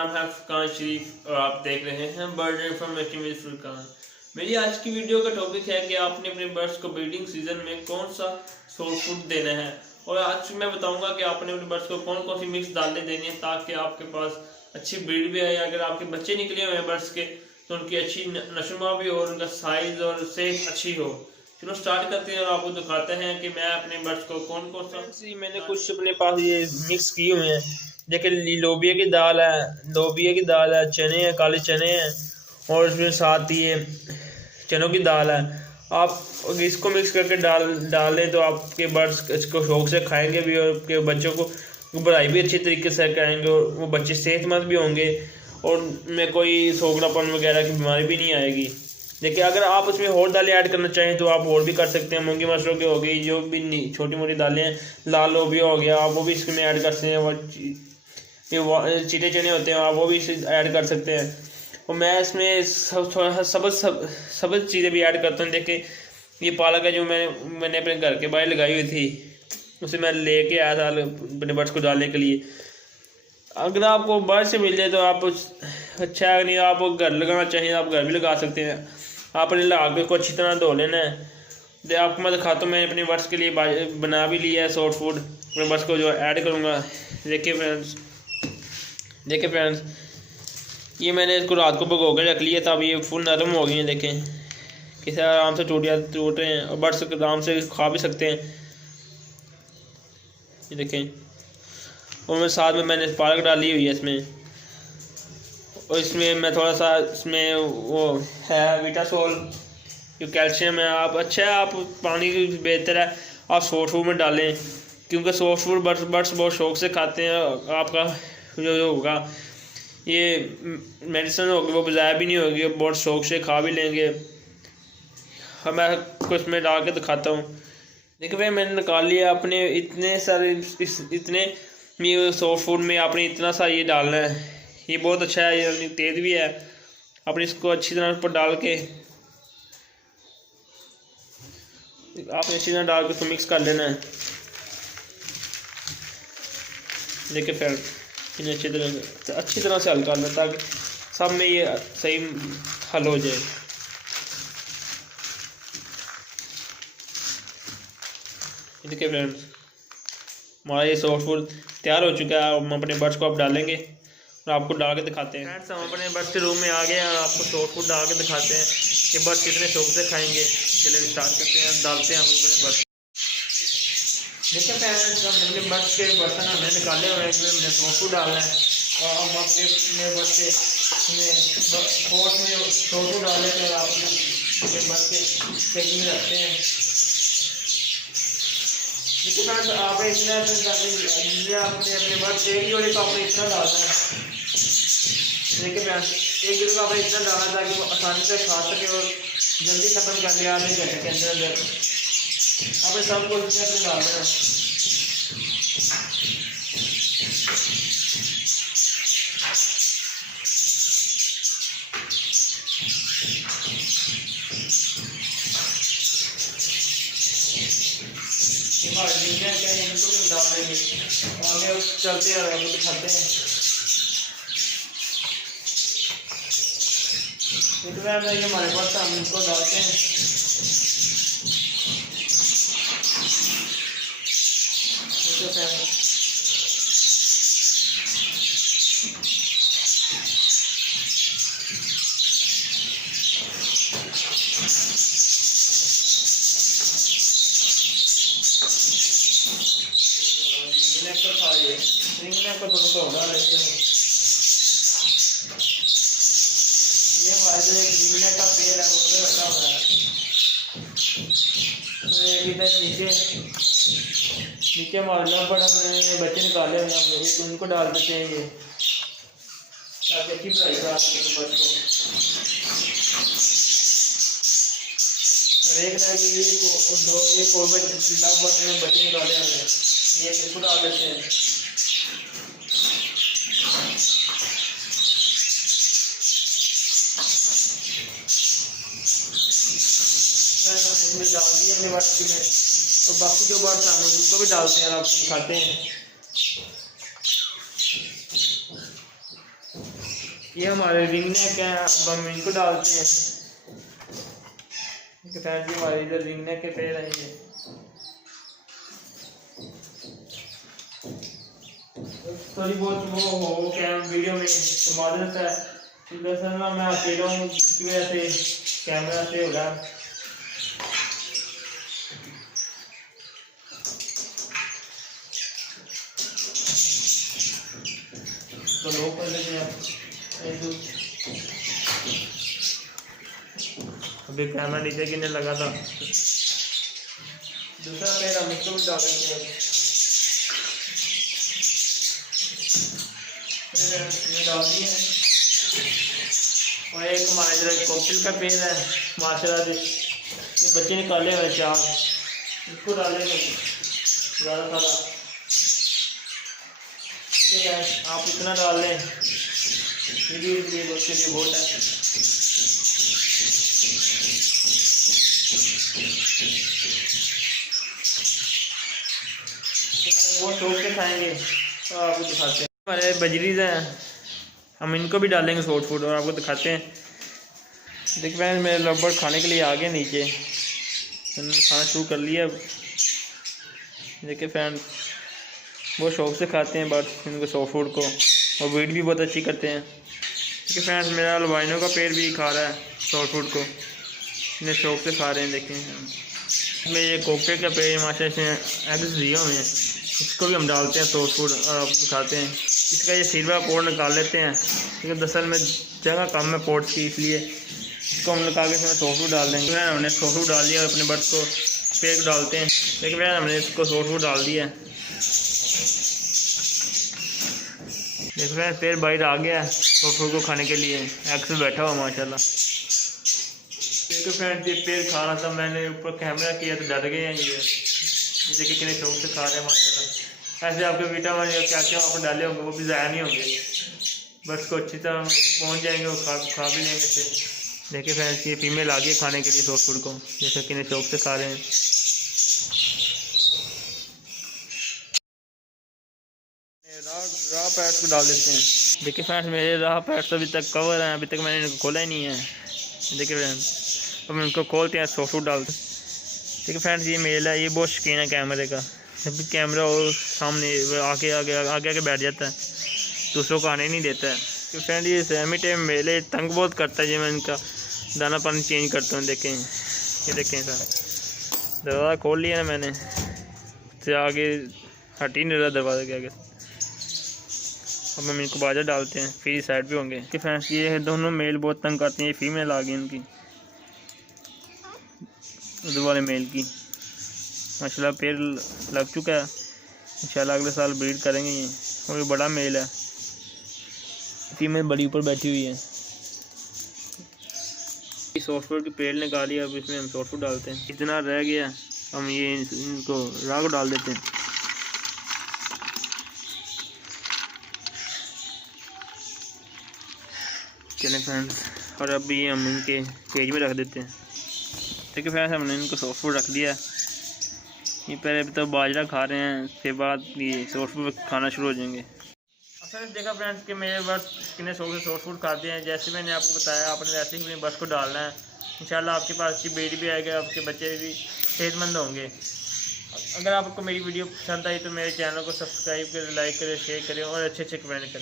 नाम है फुरकान शरीफ और आप देख रहे हैं बर्ड इन्फॉर्मेशन विद फुरकान। मेरी आज की वीडियो का टॉपिक है कि आपने अपने बर्ड्स को ब्रीडिंग सीजन में कौन सा सोर्स फूड देना है, और आज मैं बताऊंगा कि आपने अपने बर्ड्स को कौन कौन सी मिक्स दालें देनी है ताकि आपके पास अच्छी ब्रीड भी आए। अगर आपके बच्चे निकले हुए हैं बर्ड्स के तो उनकी अच्छी नशुमा भी हो, उनका साइज और सेहत अच्छी हो। चलो स्टार्ट करते हैं और आपको दिखाते हैं कि मैं अपने बर्ड्स को कौन कौन सा मैंने कुछ अपने पास ये मिक्स किए हुए हैं। देखिए लोबिया की दाल है, चने हैं, काले चने हैं, और उसमें साथ ये चनों की दाल है। आप इसको मिक्स करके डाल दें तो आपके बर्ड्स इसको शौक से खाएंगे भी और आपके बच्चों को बढ़ाई भी अच्छी तरीके से कराएंगे और वो बच्चे सेहतमंद भी होंगे और उनमें कोई सोगलापन वगैरह की बीमारी भी नहीं आएगी। देखिए अगर आप उसमें और दालें ऐड करना चाहें तो आप और भी कर सकते हैं। मूंगी मसरों की हो गई, जो भी छोटी मोटी दालें हैं, लाल लोबिया हो गया, आप वो भी इसमें ऐड कर सकते हैं। ये चीटे चने होते हैं, आप वो भी ऐड कर सकते हैं। और मैं इसमें थोड़ा सा सबज चीज़ें भी ऐड करता हूँ। देखिए ये पालक है जो मैंने अपने घर के बाहर लगाई हुई थी, उसे मैं लेके आया था अपने बर्ड्स को डालने के लिए। अगर आपको बर्ड से मिल जाए तो आप अच्छा है, नहीं आप घर लगाना चाहिए आप घर भी लगा सकते हैं। आपने लगा के को अच्छी तरह धो लेना है। आपको मैं दिखाता हूँ, मैंने अपने बर्ड्स के लिए बना भी लिया है सॉफ्ट फूड। अपने बर्ड्स को जो ऐड करूँगा, देखिए फ्रेंड्स ये मैंने इसको रात को भिगो के रख लिया था। अब ये फुल नरम हो गई हैं। देखें किसी आराम से टूट रहे हैं और बर्ड्स आराम से खा भी सकते हैं। ये देखें, और मैं साथ में मैंने पालक डाली हुई है इसमें, और इसमें मैं थोड़ा सा इसमें वो है विटासोल जो कैल्शियम है। आप अच्छा है आप पानी बेहतर है आप सॉफ्ट फूड में डालें, क्योंकि सॉफ्ट फूड बर्ड्स बहुत शौक से खाते हैं। आपका जो होगा ये मेडिसिन होगी वो ज़ाया भी नहीं होगी, बहुत शौक से खा भी लेंगे। अब मैं कुछ में डाल के दिखाता हूँ। देखिए भाई मैंने निकाल लिया अपने इतने सारे इतने सॉफ्ट फूड में आपने इतना सा ये डालना है। ये बहुत अच्छा है, ये तेज़ भी है। आपने इसको अच्छी तरह ऊपर डाल के आपने अच्छी तरह डाल के इसको मिक्स कर लेना है। देखिए फिर इन्हें अच्छी तरह से हल करना ताकि सब में ये सही हल हो जाए। देखिए फ्रेंड्स हमारा ये सॉफ्ट फूड तैयार हो चुका है। हम अपने बर्ड्स को अब डालेंगे और आपको डाल के दिखाते हैं। फ्रेंड्स हम अपने बर्ड्स के रूम में आ गए हैं और आपको सॉफ्ट फूड डाल के दिखाते हैं कि बर्ड्स कितने शौक से खाएंगे। चलिए स्टार्ट करते हैं, डालते हैं हम अपने बर्ड्स। देखिए फ्रेंड्स हमने अपने बर्ड्स के बर्तन हमने निकाले हुए हैं, इसमें हमने सॉफ्ट फूड डालना है और हम अपने बर्ड्स के पोट में सॉफ्ट फूड डाल लेते हैं। आप अपने बर्ड्स के सेक में रखते हैं। देखिए फ्रेंड्स आप इतना आपने अपने बर्ड्स एक जोड़े का आपने इतना डालना है। देखिए फ्रेंड्स एक जोड़े का आपने इतना डालना ताकि वो आसानी से खा सके और जल्दी ख़त्म कर लिया आधे घंटे के अंदर। आपने सब कुछ इसमें अपने डालना है। हमारे जितने क्या है इनको भी डाल देंगे, आगे चलते हैं और दिखाते हैं। इतना ये हमारे पास हम इनको डालते हैं। को थोड़ा सा होगा लेकिन ये हमारे जो एक नीले का पेड़ है वो रखा हुआ है। तो इधर नीचे मारना पड़ा, मैंने बच्चे निकाले हुए हैं, एक उनको डाल देते हैं ये ताकि अच्छी पढ़ाई करा सकें बच्चों को। एक ना ये को बच्चे निकाले हुए हैं, ये इसको डाल देते हैं। इसमें डाल दिए अपने बर्ड्स में, और बाकी जो बर्ड्स हैं उनको भी डालते हैं, आपको दिखाते हैं। ये हमारे रिंग नेक है, अब हम इनको डालते हैं। फ्रेंड्स हमारे इधर रिंग नेक के पेड़ हैं ये। थोड़ी बहुत वो हो क्या वीडियो में तो मादरत है, दरअसल ना मैं अकेला हूँ इसकी वजह से कैमरा से हो रहा है। तो लोग कर लेते हैं अभी कैमरा नीचे गिरने लगा था। दूसरा पेड़ हम इसको भी डाल देते हैं। डाल दिए और एक हमारे इधर कोकिल का पेड़ है माशाल्लाह से, ये बच्चे निकाले हुए चार, इसको डालेंगे ज़्यादा सारा। ठीक है, आप इतना डाल लें, ये भी इसके लिए बहुत है। वो शौक के खाएंगे तो आपको दिखाते हैं। हमारे बजरीज हैं, हम इनको भी डालेंगे शॉर्ट फूड और आपको दिखाते हैं। देखिए फ्रेंड्स मेरे लवबर्ड खाने के लिए आ गए नीचे, उन्होंने खाना शुरू कर लिया। देखिए फ्रेंड्स बहुत शौक से खाते हैं बर्ड इनको शॉर्ट फूड को, और वेट भी बहुत अच्छी करते हैं। देखिए फ्रेंड्स मेरा अल्बाइनो का पेड़ भी खा रहा है शॉर्ट फूड को, इन्हें शौक से खा रहे हैं। देखें मैं ये कोके का पेड़ माशाल्लाह से एग्स दिए हुए हैं, इसको भी हम डालते हैं शॉर्ट फूड और आपको दिखाते हैं। इसका ये सिल्वा पोर्ट निकाल लेते हैं क्योंकि दरअसल में जगह कम है पोर्ट की, इसलिए इसको हम निकाल के इसमें शॉर्ट फूड डाल देंगे। फिर हमने शॉर्ट फूड डाल दिया और अपने बर्ड को पेड़ डालते हैं। लेकिन फिर हमने इसको शॉर्ट फूड डाल दिया है। देखो फ्रेंड्स पेड़ बाहर आ गया शॉर्ट फूड को खाने के लिए, एक्स बैठा हुआ माशाल्लाह। देखो फ्रेंड्स ये पेड़ खा रहा था, मैंने ऊपर कैमरा किया तो डर गए हैं ये देखिए कितने शौक से खा रहे हैं माशाल्लाह। ऐसे आपके विटामिन या क्या क्या वहाँ पर डाले होंगे वो भी ज़ाया नहीं होंगे, बस को अच्छी तरह पहुँच जाएंगे और खा भी लेंगे इसे। देखिए फ्रेंड्स ये फीमेल आ गई खाने के लिए शॉर्ट फूड को, जैसे कितने शौक से खा रहे हैं। राह पैट्स को डाल देते हैं। देखिए फ्रेंड्स मेरे राह पैट्स अभी तक कवर हैं, अभी तक मैंने इनको खोला ही नहीं है। देखिए फ्रेंड्स अब इनको खोलते हैं, शॉर्ट फूड डालते हैं। देखिए फ्रेंड्स ये मेल है, ये बहुत शौकीन है कैमरे का, जब भी कैमरा और सामने आगे आगे आगे आगे बैठ जाता है, दूसरों को आने नहीं देता है। तो फ्रेंड ये सेमी टाइम मेले तंग बहुत करता है, जब मैं इनका दाना पानी चेंज करता हूँ। देखें ये देखें सर दरवाज़ा खोल लिया ना मैंने, से आगे हट ही नहीं रहा दरवाज़े के आगे। अब हम इनको बाजार डालते हैं, फिर साइड पे होंगे। कि फ्रेंड्स ये दोनों मेल बहुत तंग करते हैं, ये फीमेल आ गई इनकी उधर वाले मेल की माशाल्लाह पेड़ लग चुका है, इंशाल्लाह अगले साल ब्रीड करेंगे ये। और ये बड़ा मेल है, फीमेल बड़ी ऊपर बैठी हुई है। सॉफ्टवेयर के पेड़ निकाली, अब इसमें हम सॉफ्टवेयर डालते हैं। इतना रह गया हम ये इनको राह को डाल देते हैं। चलें फ्रेंड्स और अब ये हम इनके केज में रख देते हैं। देखिए फ्रेंड्स हमने इनको सॉफ्टवेयर रख दिया, ये पहले तो बाजरा खा रहे हैं, उसके बाद ये सॉफ्टवेयर खाना शुरू हो जाएंगे। फ्रेंड्स देखा फ्रेंड्स कि मेरे बस कितने सॉफ्ट फूड खाते हैं, जैसे मैंने आपको बताया आपने वैसे ही अपने बस को डालना है। इंशाल्लाह आपके पास अच्छी बेटी भी आएगी, आपके बच्चे भी सेहतमंद होंगे। अगर आपको मेरी वीडियो पसंद आई तो मेरे चैनल को सब्सक्राइब करें, लाइक करें, शेयर करें और अच्छे कमेंट करें।